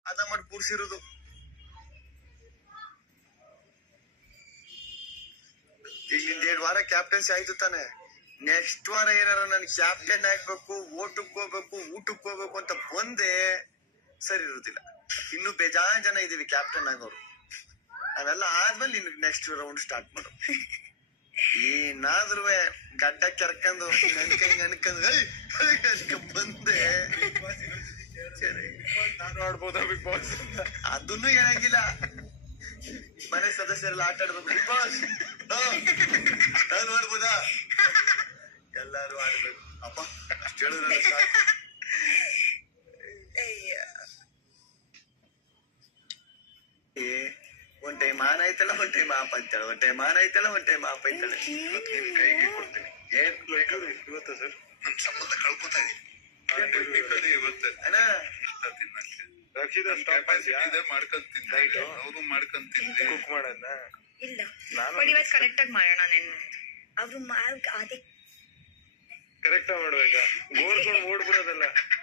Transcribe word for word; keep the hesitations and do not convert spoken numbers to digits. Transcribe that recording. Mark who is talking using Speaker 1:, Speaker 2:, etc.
Speaker 1: ಅದ ಮಾಡಿ ಕೂರ್ಸಿರೋದು. ಇಲ್ಲಿಂದ ಎರಡು ವಾರ ಕ್ಯಾಪ್ಟನ್ಸಿ ಆಯ್ತು ತಾನೆ. ನೆಕ್ಸ್ಟ್ ವಾರ ಏನಾರ ನನ್ ಕ್ಯಾಪ್ಟನ್ ಆಗ್ಬೇಕು, ಓಟಕ್ ಹೋಗ್ಬೇಕು, ಊಟಕ್ ಹೋಗ್ಬೇಕು ಅಂತ ಬಂದೆ ಸರಿ ಇರುದಿಲ್ಲ. ಇನ್ನು ಬೇಜಾನ್ ಜನ ಇದೀವಿ ಕ್ಯಾಪ್ಟನ್ ಆಗೋರು. ಅವೆಲ್ಲ ಆದ್ಮೇಲೆ ನಿನ್ ನೆಕ್ಸ್ಟ್ ರೌಂಡ್ ಸ್ಟಾರ್ಟ್ ಮಾಡು. ಏನಾದ್ರು ಗಡ್ಡ ಕೆರ್ಕೊಂಡು ನನ್ಕಂಗ್ ಅನ್ಕಂದ್ ಬಂದೆ
Speaker 2: ನಾನು ಆಡ್ಬೋದಾ ಬಿಗ್ ಬಾಸ್?
Speaker 1: ಅದನ್ನು ಹೇಳಂಗಿಲ್ಲ. ಮನೆ ಸದಸ್ಯರೆಲ್ಲ ಆಟ ಆಡ್ಬೇಕು. ಬಿಗ್ ಬಾಸ್ ನಾನು ಆಡ್ಬೋದಾ? ಎಲ್ಲಾರು ಆಡ್ಬೇಕು. ಅಪ್ಪ ಅಷ್ಟು ಹೇಳಿದ್ರಲ್ಲ ಸಾಕು. ಒಂದ್ ಟೈಮ್ ಆನ್ ಆಯ್ತಲ್ಲ, ಒಂದ್ ಟೈಮ್ ಆಪ್ ಅಂತಾಳೆ, ಒಂದ್ ಟೈಮ್ ಆನ್ ಆಯ್ತಲ್ಲ, ಒಂದ್ ಟೈಮ್ ಆಪ್ ಆಯ್ತಾಳೆ.
Speaker 2: ನಿಮ್ ಕೈಗೆ ಕೊಡ್ತೀನಿ.
Speaker 1: ಏನ್
Speaker 2: ಇವತ್ತ ಸರ್
Speaker 1: ನಮ್ ಸಂಬಂಧ ಕಳ್ಕೊತಾ
Speaker 2: ಇವತ್ತೆ
Speaker 1: ಅಣ್ಣ.
Speaker 2: ರಕ್ಷಿತಾ ಸ್ಟಾಪ್
Speaker 3: ಇದೆ ಮಾಡ್ಕೊಂತೀನಿ, ಅವರು ಮಾಡ್ಕೊಂತೀನಿ.
Speaker 2: ಕುಕ್ ಮಾಡೋದ್ನ
Speaker 4: ಇಲ್ಲ
Speaker 2: ನಾನು
Speaker 4: ಬಟ್ ಇವತ್ತು ಕರೆಕ್ಟ್ ಆಗಿ ಮಾಡೋಣ. ನೆನ್ ಅವರು ಅದೇ
Speaker 2: ಕರೆಕ್ಟ್ ಮಾಡ್ಬೇಕಾ? ಗೋರ್ಕೊಂಡು ಓಡ್ಬಿಡೋದಲ್ಲ.